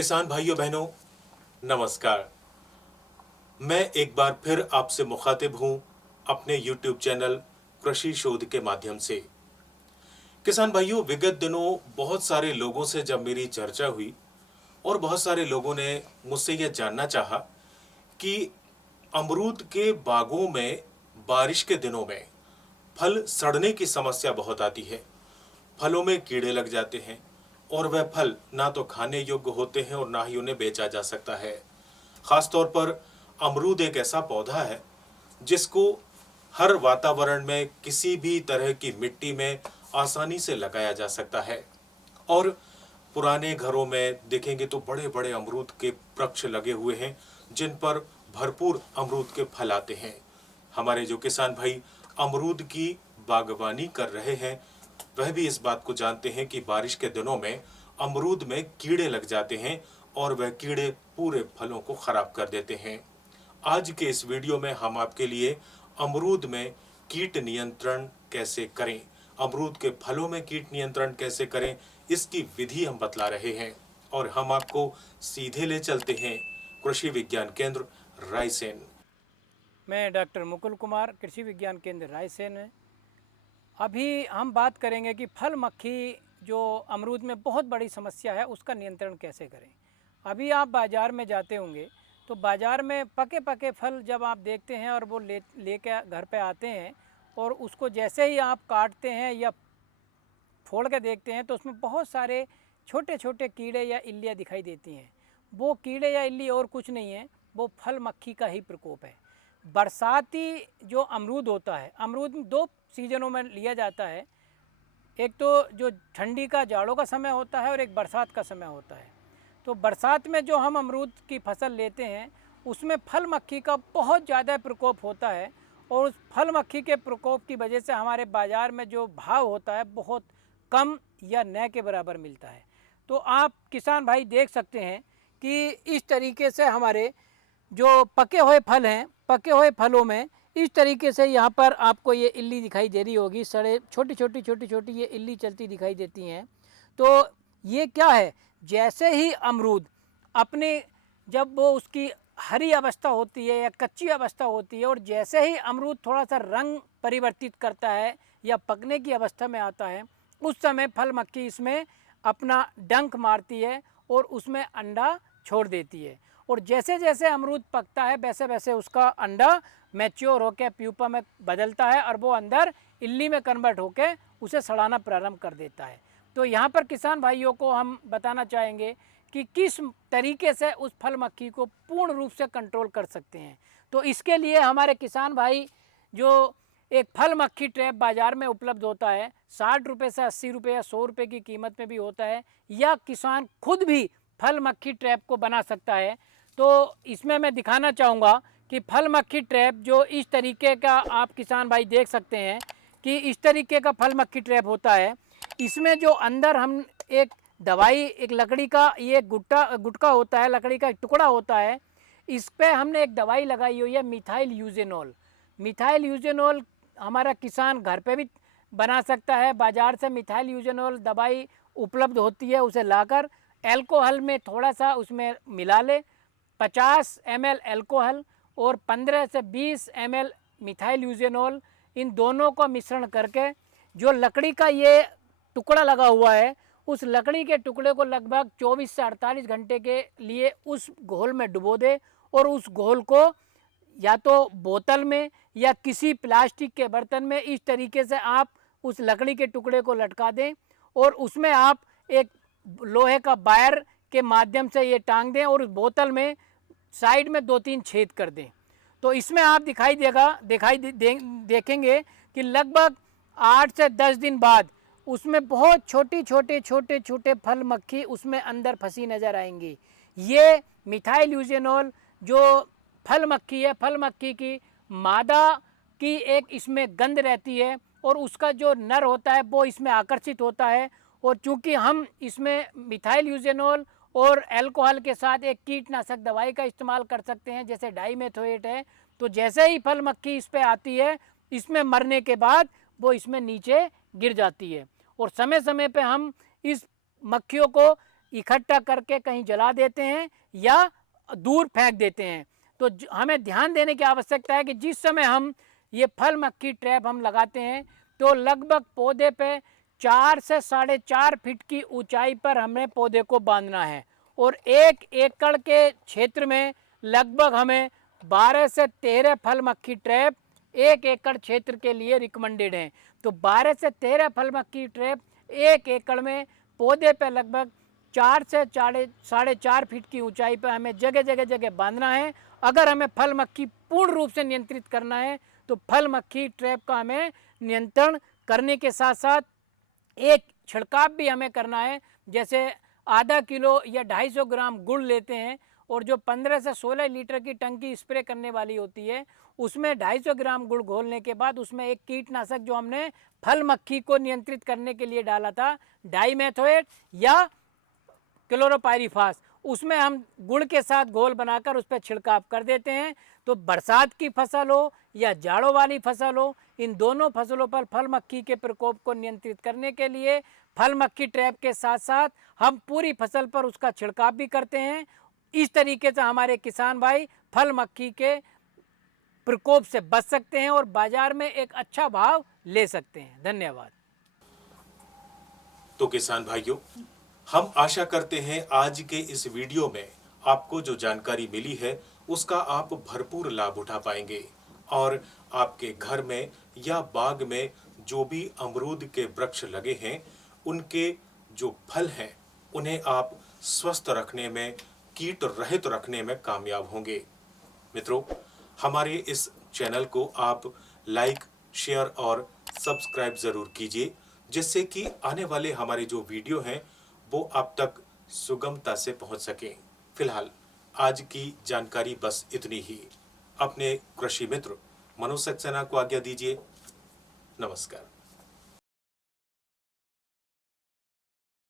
किसान भाइयों बहनों, नमस्कार। मैं एक बार फिर आपसे मुखातिब हूं अपने YouTube चैनल कृषि शोध के माध्यम से। किसान भाइयों, विगत दिनों बहुत सारे लोगों से जब मेरी चर्चा हुई और बहुत सारे लोगों ने मुझसे यह जानना चाहा कि अमरूद के बागों में बारिश के दिनों में फल सड़ने की समस्या बहुत आती है। फलों में कीड़े लग जाते हैं और वह फल ना तो खाने योग्य होते हैं और ना ही उन्हें बेचा जा सकता है। खासतौर पर अमरूद एक ऐसा पौधा है जिसको हर वातावरण में किसी भी तरह की मिट्टी में आसानी से लगाया जा सकता है। और पुराने घरों में देखेंगे तो बड़े बड़े अमरूद के वृक्ष लगे हुए हैं जिन पर भरपूर अमरूद के फल आते हैं। हमारे जो किसान भाई अमरूद की बागवानी कर रहे हैं वह भी इस बात को जानते हैं कि बारिश के दिनों में अमरूद में कीड़े लग जाते हैं और वह कीड़े पूरे फलों को खराब कर देते हैं। आज के इस वीडियो में हम आपके लिए अमरूद में कीट नियंत्रण कैसे करें, अमरूद के फलों में कीट नियंत्रण कैसे करें, इसकी विधि हम बतला रहे हैं। और हम आपको सीधे ले चलते हैं कृषि विज्ञान केंद्र रायसेन। मैं डॉक्टर मुकुल कुमार, कृषि विज्ञान केंद्र रायसेन है। अभी हम बात करेंगे कि फल मक्खी जो अमरूद में बहुत बड़ी समस्या है उसका नियंत्रण कैसे करें। अभी आप बाज़ार में जाते होंगे तो बाज़ार में पके पके फल जब आप देखते हैं और वो लेके घर पे आते हैं और उसको जैसे ही आप काटते हैं या फोड़ के देखते हैं तो उसमें बहुत सारे छोटे छोटे कीड़े या इल्लियाँ दिखाई देती हैं। वो कीड़े या इल्ली और कुछ नहीं है, वो फल मक्खी का ही प्रकोप है। बरसाती जो अमरूद होता है, अमरूद दो सीजनों में लिया जाता है। एक तो जो ठंडी का जाड़ों का समय होता है और एक बरसात का समय होता है। तो बरसात में जो हम अमरूद की फसल लेते हैं उसमें फल मक्खी का बहुत ज़्यादा प्रकोप होता है और उस फल मक्खी के प्रकोप की वजह से हमारे बाज़ार में जो भाव होता है बहुत कम या न के बराबर मिलता है। तो आप किसान भाई देख सकते हैं कि इस तरीके से हमारे जो पके हुए फल हैं, पके हुए फलों में इस तरीके से यहाँ पर आपको ये इल्ली दिखाई दे रही होगी, सड़े छोटी छोटी ये इल्ली चलती दिखाई देती हैं। तो ये क्या है, जैसे ही अमरूद अपने जब वो उसकी हरी अवस्था होती है या कच्ची अवस्था होती है और जैसे ही अमरूद थोड़ा सा रंग परिवर्तित करता है या पकने की अवस्था में आता है उस समय फल मक्खी इसमें अपना डंक मारती है और उसमें अंडा छोड़ देती है। और जैसे जैसे अमरूद पकता है वैसे वैसे उसका अंडा मैच्योर होकर प्यूपा में बदलता है और वो अंदर इल्ली में कन्वर्ट होकर उसे सड़ाना प्रारंभ कर देता है। तो यहाँ पर किसान भाइयों को हम बताना चाहेंगे कि किस तरीके से उस फल मक्खी को पूर्ण रूप से कंट्रोल कर सकते हैं। तो इसके लिए हमारे किसान भाई जो एक फल मक्खी ट्रैप बाज़ार में उपलब्ध होता है, 60 रुपये से 80 रुपये या 100 रुपये की कीमत में भी होता है, या किसान खुद भी फल मक्खी ट्रैप को बना सकता है। तो इसमें मैं दिखाना चाहूँगा कि फल मक्खी ट्रैप जो इस तरीके का आप किसान भाई देख सकते हैं कि इस तरीके का फल मक्खी ट्रैप होता है। इसमें जो अंदर हम एक दवाई, एक लकड़ी का ये गुटका होता है, लकड़ी का एक टुकड़ा होता है, इस पर हमने एक दवाई लगाई हुई है मिथाइल यूजेनॉल। मिथाइल यूजेनॉल हमारा किसान घर पे भी बना सकता है। बाज़ार से मिथाइल यूजेनॉल दवाई उपलब्ध होती है, उसे लाकर एल्कोहल में थोड़ा सा उसमें मिला ले, 50 ml एल्कोहल और 15 से 20 ml मिथाइल यूजेनॉल, इन दोनों को मिश्रण करके जो लकड़ी का ये टुकड़ा लगा हुआ है उस लकड़ी के टुकड़े को लगभग 24 से 48 घंटे के लिए उस घोल में डुबो दे और उस घोल को या तो बोतल में या किसी प्लास्टिक के बर्तन में इस तरीके से आप उस लकड़ी के टुकड़े को लटका दें और उसमें आप एक लोहे का वायर के माध्यम से ये टांग दें और उस बोतल में साइड में 2-3 छेद कर दें। तो इसमें आप देखेंगे कि लगभग 8 से 10 दिन बाद उसमें बहुत छोटे फल मक्खी उसमें अंदर फंसी नज़र आएंगी। ये मिथाइल यूजेनॉल जो फल मक्खी है, फल मक्खी की मादा की एक इसमें गंध रहती है और उसका जो नर होता है वो इसमें आकर्षित होता है। और चूंकि हम इसमें मिथाइल यूजेनॉल और अल्कोहल के साथ एक कीटनाशक दवाई का इस्तेमाल कर सकते हैं जैसे डाइमेथोएट है, तो जैसे ही फल मक्खी इस पे आती है इसमें मरने के बाद वो इसमें नीचे गिर जाती है। और समय समय पे हम इस मक्खियों को इकट्ठा करके कहीं जला देते हैं या दूर फेंक देते हैं। तो हमें ध्यान देने की आवश्यकता है कि जिस समय हम ये फल मक्खी ट्रैप हम लगाते हैं तो लगभग पौधे पे 4 से 4.5 फीट की ऊंचाई पर हमें पौधे को बांधना है और 1 एकड़ के क्षेत्र में लगभग हमें 12 से 13 फल मक्खी ट्रैप 1 एकड़ क्षेत्र के लिए रिकमेंडेड हैं। तो 12 से 13 फल मक्खी ट्रैप 1 एकड़ में पौधे पे लगभग 4 से 4.5 फीट की ऊंचाई पर हमें जगह जगह बांधना है। अगर हमें फल मक्खी पूर्ण रूप से नियंत्रित करना है तो फल मक्खी ट्रैप का हमें नियंत्रण करने के साथ साथ एक छिड़काव भी हमें करना है। जैसे आधा किलो या 250 ग्राम गुड़ लेते हैं और जो 15 से 16 लीटर की टंकी स्प्रे करने वाली होती है उसमें 250 ग्राम गुड़ घोलने के बाद उसमें एक कीटनाशक जो हमने फल मक्खी को नियंत्रित करने के लिए डाला था डाइमेथोएट या क्लोरोपाइरीफास, उसमें हम गुड़ के साथ घोल बनाकर उस पर छिड़काव कर देते हैं। तो बरसात की फसल हो या जाड़ों वाली फसल हो, इन दोनों फसलों पर फल मक्खी के प्रकोप को नियंत्रित करने के लिए फल मक्खी ट्रैप के साथ साथ हम पूरी फसल पर उसका छिड़काव भी करते हैं। इस तरीके से हमारे किसान भाई फल मक्खी के प्रकोप से बच सकते हैं और बाजार में एक अच्छा भाव ले सकते हैं। धन्यवाद। तो किसान भाइयों, हम आशा करते हैं आज के इस वीडियो में आपको जो जानकारी मिली है उसका आप भरपूर लाभ उठा पाएंगे और आपके घर में या बाग में जो भी अमरूद के वृक्ष लगे हैं उनके जो फल हैं उन्हें आप स्वस्थ रखने में, कीट रहित रखने में कामयाब होंगे। मित्रों, हमारे इस चैनल को आप लाइक, शेयर और सब्सक्राइब जरूर कीजिए जिससे कि आने वाले हमारे जो वीडियो हैं वो आप तक सुगमता से पहुंच सके। फिलहाल आज की जानकारी बस इतनी ही। अपने कृषि मित्र मनोज सक्सेना को आज्ञा दीजिए। नमस्कार।